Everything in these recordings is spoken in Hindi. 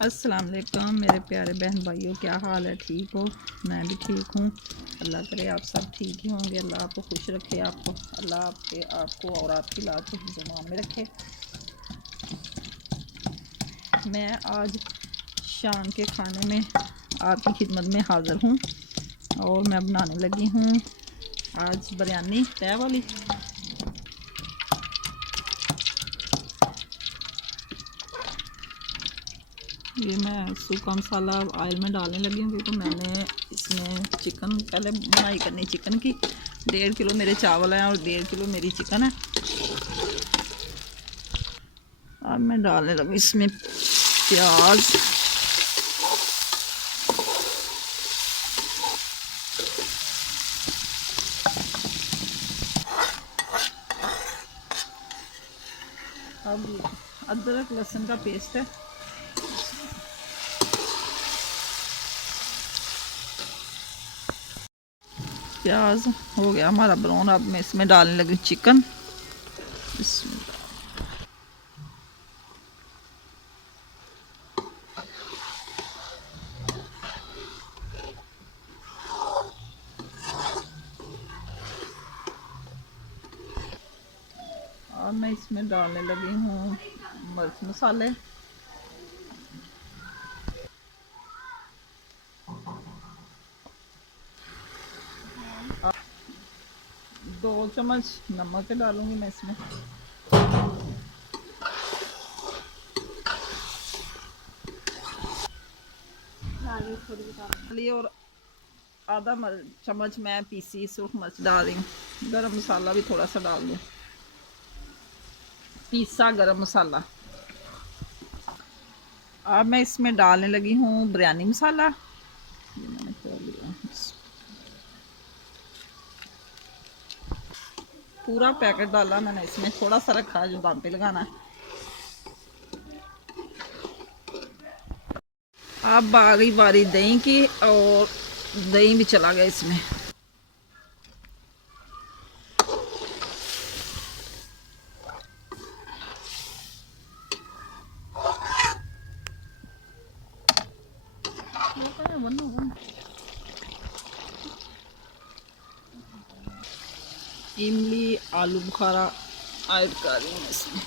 अस्सलाम वालेकुम मेरे प्यारे बहन भाइयों, क्या हाल है? ठीक हो? मैं भी ठीक हूँ। अल्लाह करे आप सब ठीक ही होंगे। अल्लाह आपको खुश रखे, आपको अल्लाह आपको और आपकी लात को ज़ुबान में रखे। मैं आज शाम के खाने में आपकी खिदमत में हाज़िर हूँ और मैं बनाने लगी हूँ आज बिरयानी तय वाली। ये मैं सूखा मसाला ऑयल में डालने लगी हूँ क्योंकि मैंने इसमें चिकन पहले बनाई करनी चिकन की। 1.5 किलो मेरे चावल हैं और 1.5 किलो मेरी चिकन है। अब मैं डालने लगी इसमें प्याज, अब अदरक लहसुन का पेस्ट है। प्याज हो गया हमारा ब्राउन। अब मैं इसमें डालने लगी चिकन। और मैं इसमें डालने लगी हूँ मिर्च मसाले। 2 चम्मच नमक डालूंगी मैं इसमें। और आधा चम्मच मैं पीसी सूख मिर्च डाल रही हूँ। गरम मसाला भी थोड़ा सा डाल दूँ, पीसा गरम मसाला। अब मैं इसमें डालने लगी हूँ बिरयानी मसाला। ये मैंने खोल लिया, पूरा पैकेट डाला मैंने इसमें, थोड़ा सा रखा है जो दाम पे लगाना है। अब बारी बारी दही की, और दही भी चला गया इसमें। इमली आलू बुखारा ऐड कर रही हूँ इसमें।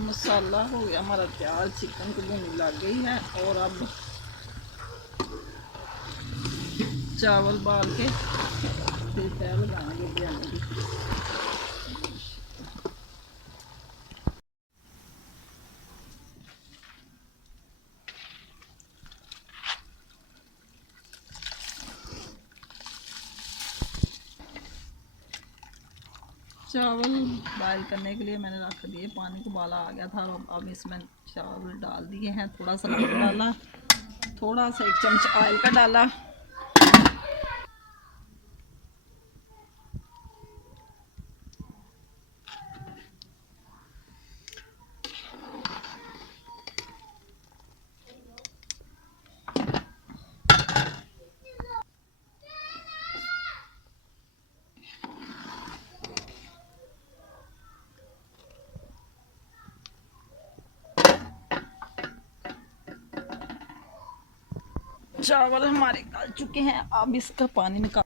मसाला हो गया हमारा तैयार, चिकन को भून लग गई है। और अब चावल बाल के फिर तय लगाएंगे बिरयानी की। चावल बॉयल करने के लिए मैंने रख दिए, पानी को उबाला आ गया था। अब इसमें चावल डाल दिए हैं, थोड़ा सा नमक डाला, थोड़ा सा 1 चम्मच ऑयल का डाला। चावल हमारे गल चुके हैं, अब इसका पानी निकाल।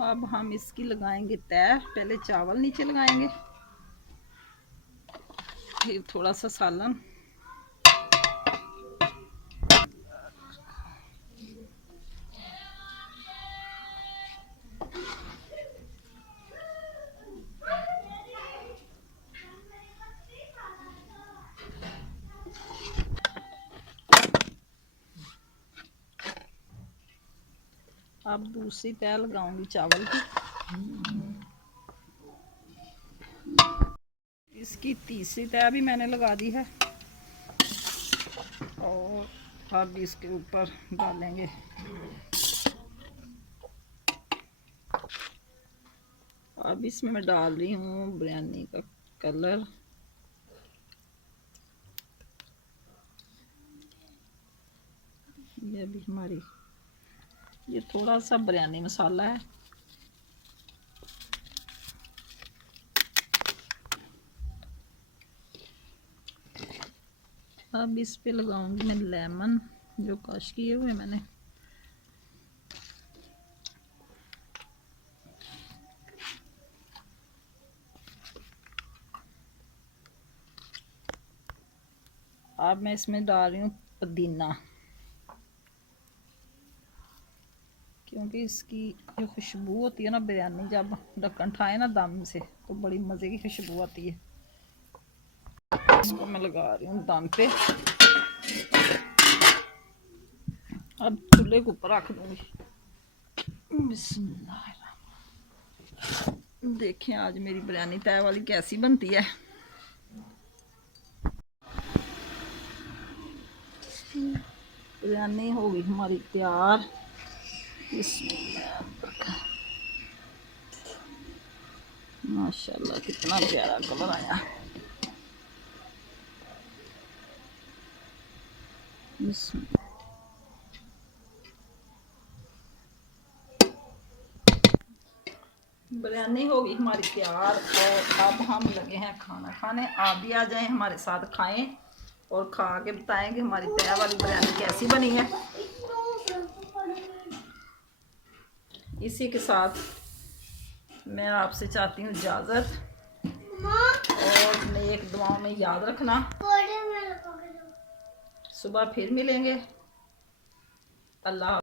अब हम इसकी लगाएंगे तय। पहले चावल नीचे लगाएंगे, फिर थोड़ा सा सालन, अब दूसरी तय लगाऊंगी चावल की। इसकी तीसरी तह भी मैंने लगा दी है और अब इसके ऊपर डालेंगे अब इसमें मैं डाल रही हूँ बिरयानी का कलर। ये भी हमारी ये थोड़ा सा बिरयानी मसाला है। अब इस पे लगाऊंगी मैं लेमन जो क्रश किए हुए मैंने। अब मैं इसमें डाल रही हूँ पुदीना, क्योंकि इसकी जो खुशबू होती है ना बिरयानी जब ढक्कन उठाए ना दम से तो बड़ी मज़े की खुशबू आती है। इसको मैं लगा रही हूँ दम पे। अब चूल्हे के ऊपर रख दूंगी। बिस्मिल्लाह। देखें आज मेरी बिरयानी तय वाली कैसी बनती है। बिरयानी हो गई हमारी तैयार। माशाल्लाह कितना प्यारा कलर आया। बिरयानी हो गई हमारी तैयार और अब हम लगे हैं खाना खाने। आप भी आ जाएं हमारे साथ, खाएं और खा के बताएं कि हमारी तय वाली बिरयानी कैसी बनी है। इसी के साथ मैं आपसे चाहती हूँ इजाज़त और नेक दुआओं में याद रखना। सुबह फिर मिलेंगे। अल्लाह।